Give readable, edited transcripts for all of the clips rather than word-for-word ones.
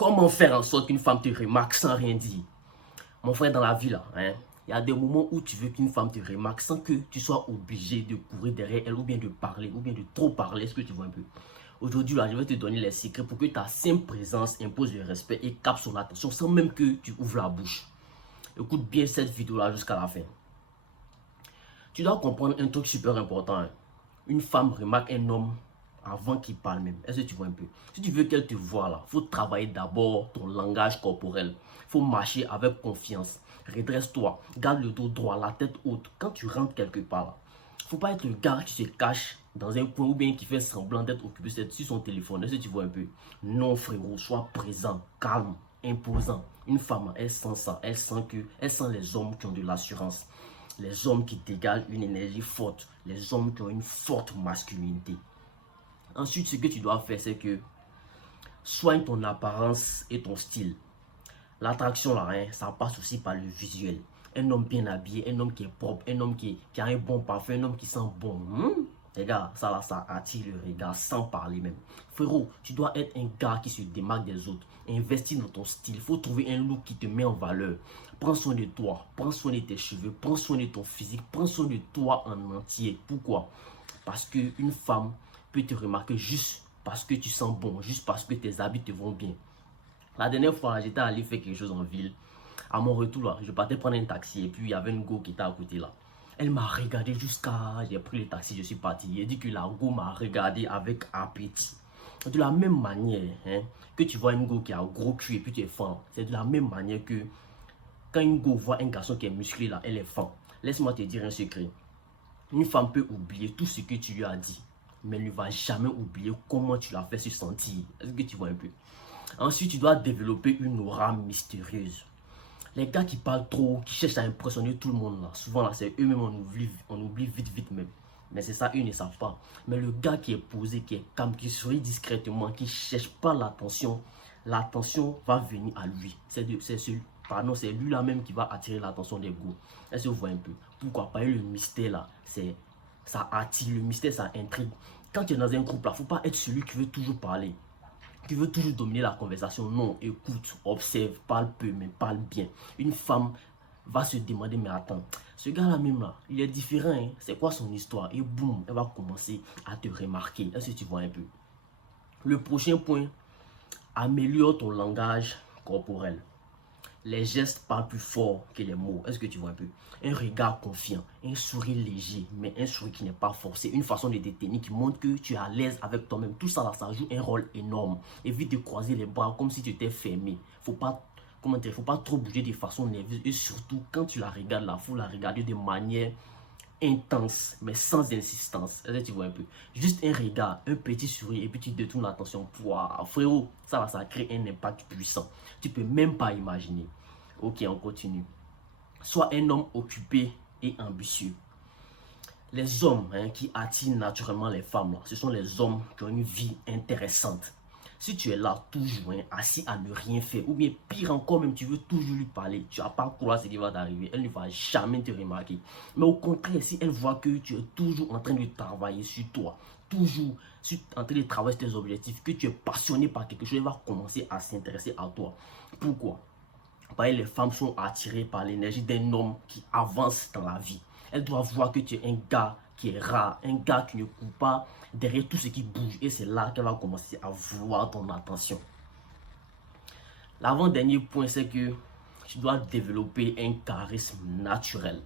Comment faire en sorte qu'une femme te remarque sans rien dire? Mon frère, dans la vie, là, il y a des moments où tu veux qu'une femme te remarque sans que tu sois obligé de courir derrière elle ou bien de parler ou bien de trop parler. Est-ce que tu vois un peu? Aujourd'hui, là, je vais te donner les secrets pour que ta simple présence impose le respect et capte son attention sans même que tu ouvres la bouche. Écoute bien cette vidéo-là jusqu'à la fin. Tu dois comprendre un truc super important. Une femme remarque un homme avant qu'il parle même. Est-ce que tu vois un peu? Si tu veux qu'elle te voie là, il faut travailler d'abord ton langage corporel. Il faut marcher avec confiance. Redresse-toi. Garde le dos droit, la tête haute. Quand tu rentres quelque part là, il ne faut pas être le gars qui se cache dans un coin ou bien qui fait semblant d'être occupé sur son téléphone. Est-ce que tu vois un peu? Non frérot, sois présent, calme, imposant. Une femme, elle sent ça. Elle sent les hommes qui ont de l'assurance. Les hommes qui dégagent une énergie forte. Les hommes qui ont une forte masculinité. Ensuite, ce que tu dois faire, c'est que soigne ton apparence et ton style. L'attraction, là, ça passe aussi par le visuel. Un homme bien habillé, un homme qui est propre, un homme qui a un bon parfum, un homme qui sent bon. Les gars, ça là, ça attire le regard sans parler même. Frérot, tu dois être un gars qui se démarque des autres. Investis dans ton style. Il faut trouver un look qui te met en valeur. Prends soin de toi, prends soin de tes cheveux, prends soin de ton physique, prends soin de toi en entier. Pourquoi? Parce qu'une femme peut te remarquer juste parce que tu sens bon, juste parce que tes habits te vont bien. La dernière fois, j'étais allé faire quelque chose en ville. À mon retour, là, je partais prendre un taxi et puis il y avait une go qui était à côté là. Elle m'a regardé jusqu'à... J'ai pris le taxi, je suis parti. Elle dit que la go m'a regardé avec appétit. De la même manière que tu vois une go qui a un gros cul et puis tu es fan. C'est de la même manière que quand une go voit un garçon qui est musclé là, elle est fan. Laisse-moi te dire un secret. Une femme peut oublier tout ce que tu lui as dit, mais elle ne va jamais oublier comment tu l'as fait se sentir. Est-ce que tu vois un peu? Ensuite, tu dois développer une aura mystérieuse. Les gars qui parlent trop, qui cherchent à impressionner tout le monde, là, souvent là, c'est eux-mêmes, on oublie vite même. Mais c'est ça, eux ne savent pas. Mais le gars qui est posé, qui est calme, qui sourit discrètement, qui ne cherche pas l'attention va venir à lui. C'est lui-là même qui va attirer l'attention des gars. Est-ce que vous voyez un peu? Pourquoi pas? Le mystère là, ça attire, le mystère, ça intrigue. Quand tu es dans un groupe là, il ne faut pas être celui qui veut toujours parler. Tu veux toujours dominer la conversation. Non, écoute, observe, parle peu, mais parle bien. Une femme va se demander, mais attends, ce gars-là même là, il est différent, hein? C'est quoi son histoire? Et boum, elle va commencer à te remarquer. Est-ce que tu vois un peu? Le prochain point, améliore ton langage corporel. Les gestes parlent plus fort que les mots. Est-ce que tu vois un peu? Un regard confiant, un sourire léger, mais un sourire qui n'est pas forcé. Une façon de te tenir qui montre que tu es à l'aise avec toi-même. Tout ça, là, ça joue un rôle énorme. Évite de croiser les bras comme si tu étais fermé. Faut pas trop bouger de façon nerveuse. Et surtout, quand tu la regardes, il faut la regarder de manière intense, mais sans insistance. Est-ce que tu vois un peu? Juste un regard, un petit sourire, et puis tu détournes l'attention. Frérot, ça crée un impact puissant. Tu peux même pas imaginer. Ok, on continue. Sois un homme occupé et ambitieux. Les hommes qui attirent naturellement les femmes, là, ce sont les hommes qui ont une vie intéressante. Si tu es là toujours assis à ne rien faire, ou bien pire encore même, tu veux toujours lui parler, tu n'as pas quoi ce qui va t'arriver, elle ne va jamais te remarquer. Mais au contraire, si elle voit que tu es toujours en train de travailler sur toi, toujours en train de travailler sur tes objectifs, que tu es passionné par quelque chose, elle va commencer à s'intéresser à toi. Pourquoi? Parce que les femmes sont attirées par l'énergie d'un homme qui avance dans la vie. Elle doit voir que tu es un gars qui est rare, un gars qui ne court pas derrière tout ce qui bouge. Et c'est là qu'elle va commencer à vouloir ton attention. L'avant-dernier point, c'est que tu dois développer un charisme naturel.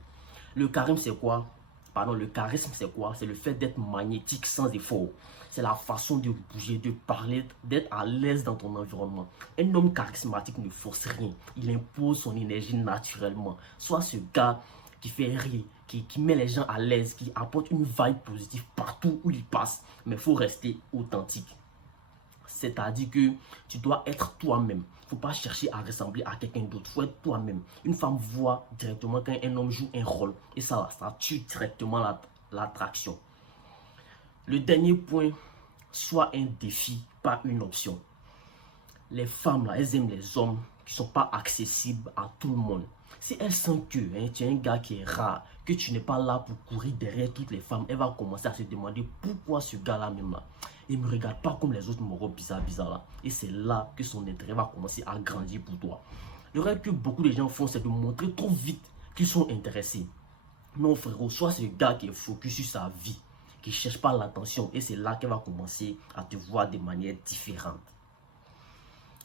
Le charisme, c'est quoi? Le charisme, c'est quoi? C'est le fait d'être magnétique sans effort. C'est la façon de bouger, de parler, d'être à l'aise dans ton environnement. Un homme charismatique ne force rien. Il impose son énergie naturellement. Soit ce gars qui fait rire, qui met les gens à l'aise, qui apporte une vibe positive partout où il passe. Mais il faut rester authentique. C'est-à-dire que tu dois être toi-même. Il ne faut pas chercher à ressembler à quelqu'un d'autre. Il faut être toi-même. Une femme voit directement quand un homme joue un rôle. Et ça tue directement l'attraction. Le dernier point, soit un défi, pas une option. Les femmes, là, elles aiment les hommes qui ne sont pas accessibles à tout le monde. Si elles sentent que tu es un gars qui est rare, que tu n'es pas là pour courir derrière toutes les femmes, elle va commencer à se demander pourquoi ce gars-là même là. Et ne me regarde pas comme les autres moraux bizarres là. Et c'est là que son intérêt va commencer à grandir pour toi. L'erreur que beaucoup de gens font, c'est de montrer trop vite qu'ils sont intéressés. Non frérot, sois ce gars qui est focus sur sa vie, qui ne cherche pas l'attention. Et c'est là qu'elle va commencer à te voir de manière différente.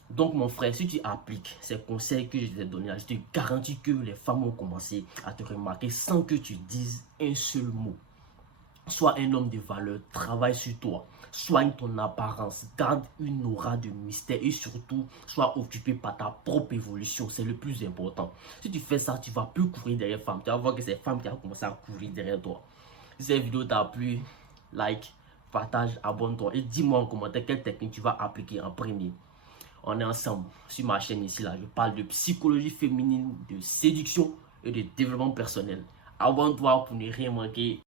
Donc mon frère, si tu appliques ces conseils que je t'ai donnés, je te garantis que les femmes vont commencer à te remarquer sans que tu dises un seul mot. Sois un homme de valeur, travaille sur toi, soigne ton apparence, garde une aura de mystère et surtout, sois occupé par ta propre évolution, c'est le plus important. Si tu fais ça, tu ne vas plus courir derrière les femmes, tu vas voir que c'est les femmes qui vont commencer à courir derrière toi. Si cette vidéo t'a plu, like, partage, abonne-toi et dis-moi en commentaire quelle technique tu vas appliquer en premier. On est ensemble sur ma chaîne ici, là, je parle de psychologie féminine, de séduction et de développement personnel. Abonne-toi pour ne rien manquer.